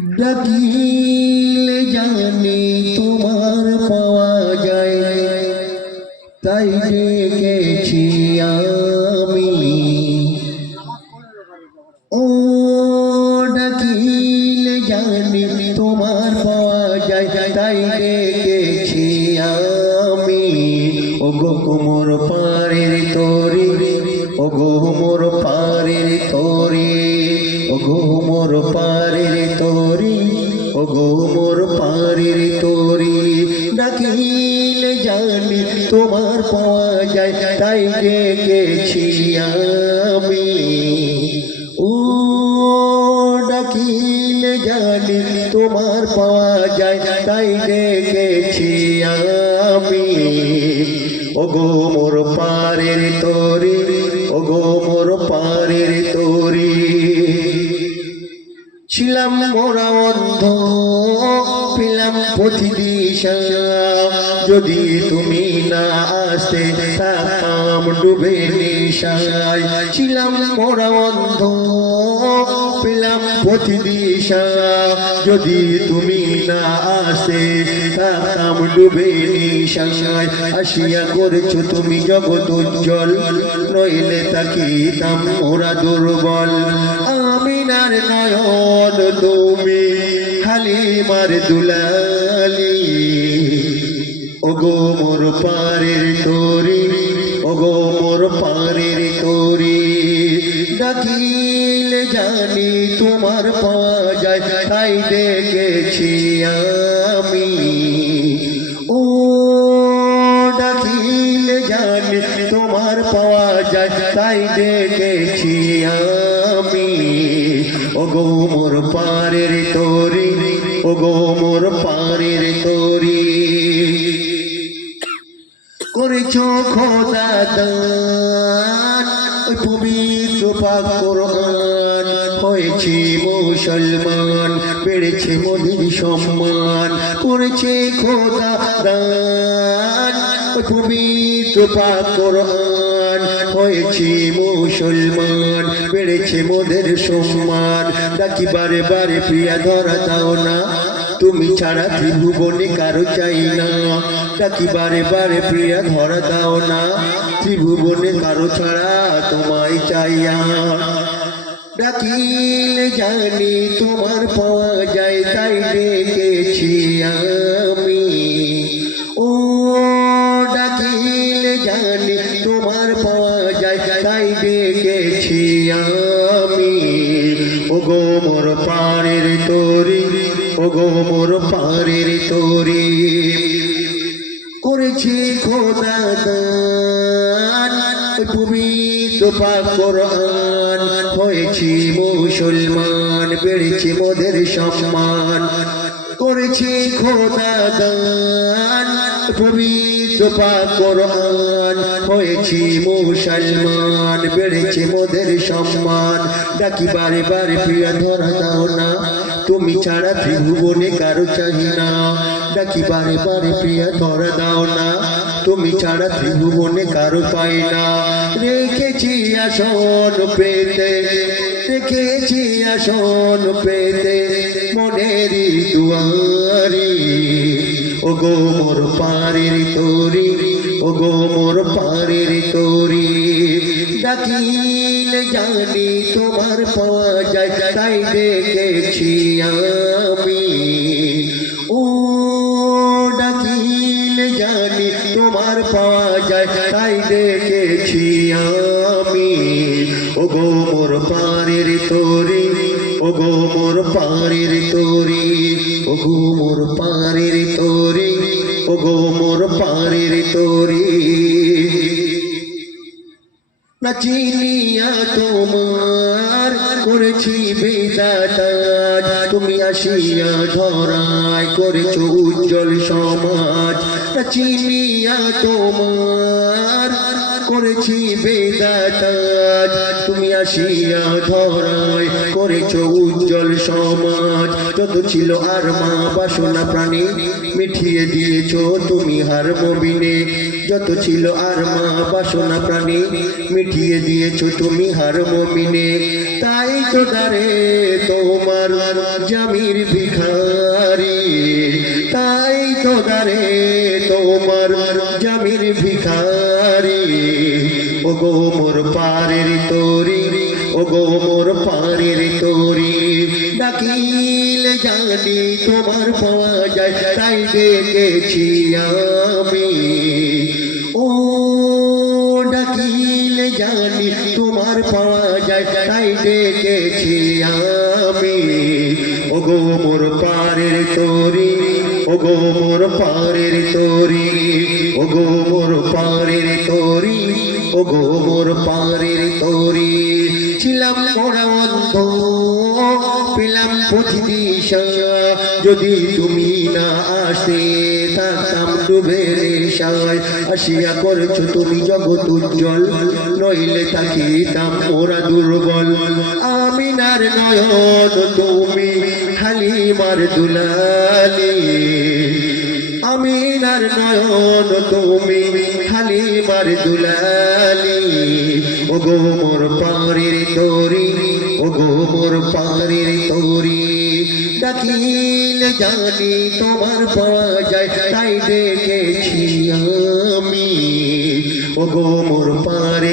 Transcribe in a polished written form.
ডাকিলে জানি তোমার পাওয়া যায়, তাই ডেকেছি আমি। ও ডাকিলে জানি তোমার পাওয়া যায়, তাই ডেকেছি আমি। ও গো কোমর পাড়ের তরি, ও গো মোর পাড়ের তরি, ও গো মোর পাড়ের তরি, ও গো মোর পাড়ের তরি। ডাকিলে জানি তোমার পাওয়া যায়, তাই ডেকেছি আমি। ও ডাকিলে জানি তোমার পাওয়া যায়, তাই ডেকেছি আমি। ও গো মোর পাড়ের তরি, ও গো মোর পাড়ের তরি। ছিলাম মোরা অন্ধ, পেলাম পথিদিশা, যদি তুমি না আসতে থাকতাম ডুবে নেশায়। ছিলাম মোরা অন্ধ, পেলাম পথিদিশা, যদি তুমি না আসতে থাকতাম ডুবে নেশায়। আসিয়া করেছো তুমি জগৎ উজ্জ্বল, নইলে তাকিতাম মোরা দুর্বল। আমিনার নয়ন তুমি, হালিমার দুলালি, ও গো মোর পাড়ের তরি, ও গো মোর পাড়ের তরি। ডাকিলে জানি তোমার পাওয়া যায়, তাই ডেকেছি আমি। ও ডাকিলে জানি তোমার পাওয়া যায়, তাই ডেকেছি আমি। ও গো মোর পাড়ের তরি, ও গো মোর পাড়ের তরি। করেছো খোদা দান ওই পবিত্র পাক কোরআন, হয়েছি মুসলমান, বেড়েছে মোদের সম্মান। করেছে খোদা দান ওই পবিত্র পাক কোরআন, হয়েছি মুসলমান, বেড়েছে মোদের সম্মান। ডাকি বারে বারে প্রিয়া ধরা দাও না, তুমি ছাড়া ত্রিভুবনে কারো চাই না। ডাকি বারে বারে প্রিয়া ধরা দাও না, ত্রিভুবনে কারো ছাড়া তোমায় চাইয়া। ডাকিলে জানি তোমার পাওয়া যায়, তাই ডেকেছি আমি। ও ডাকিলে জানি তোমার পাওয়া যায়, তাই ডেকেছি আমি। ও গো মোর পাড়ের তরি, ও গো মোর পাড়ের তরি। করেছি খোদা দান পবিত্র পাক কোরআন, হয়েছি মুসলমান, বেড়েছে মোদের সম্মান। করেছি খোদা দান পবিত্র পাক কোরআন, হয়েছি মুসলমান, বেড়েছে মোদের সম্মান। ডাকি বারে বারে প্রিয়া ধরা দাও না, তুমি ছাড়া ত্রিভুবনে কারো চাহি না। ডাকি বারে বারে প্রিয়া ধরা দাও না, তুমি ছাড়া ত্রিভুবনে কারো পাই না। রেখেছি আসন পেতে, রেখেছি আসন পেতে মনেরই দুয়ারি। ও গো মোর পাড়ের তরি, ও গো মোর পাড়ের তরি। ডাকিলে জানি তোমার পাওয়া যায়, তাই ডেকেছি আমি। ও ডাকিলে জানি তোমার পাওয়া যায়, তাই ডেকেছি আমি। ও গো মোর পাড়ের তরি, ও গো মোর পাড়ের তরি, ও গো মোর পাড়ের তরি, ও গো মোর পাড়ের তরি। না চিনিয়া তোমার করেছি বিধাতা, তুমি আসিয়া ধরায় করেছো উজ্জ্বল সমাজ। না চিনিয়া তোমার করেছি বেদাতাজ তুমি আসিয়া ধরায় করেছ উজ্জ্বল সমাজ যত ছিল আর মা বাসনা প্রাণী মিঠিয়ে দিয়েছ তুমি হার মবিনে যত ছিল আর মা বাসনা প্রাণী মিঠিয়ে দিয়েছ তুমি হার মবিনে তাই তো দারে তোমার জামির ভিখারি তাই তো দারে তোমার জামির ভিখারি ও গো মোর পারের তোরি ও গো মোর পারের তোরি ডাকিলে জানি তোমার পাওয়া যায় তাই ডেকেছি আমি ও ডাকিলে জানি তোমার পাওয়া যায় তাই ডেকেছি আমি ও গো মোর পারের তোরি ও গো মোর পারের তোরি ও গো মোর পারের তোরি ও গো মোর পারের তোরি ছিলাম মোরা অন্ধ পেলাম প্রতিদিশা যদি তুমি না আসে থাকতাম ডুবে নেশায় আসিয়া করেছো তুমি জগৎ উজ্জ্বল নইলে থাকিতাম ওরা দুর্বল আমিনার নয়ন তুমি হালিমার দুলালি আমিনার নয়ন তুমি হালিমার দুলালি ও গো মোর পারের তোরি ও গো মোর পারের তোরি ডাকিলে জানি তোমার পাওয়া যায় তাই ডেকেছি আমি ও গো মোর পারের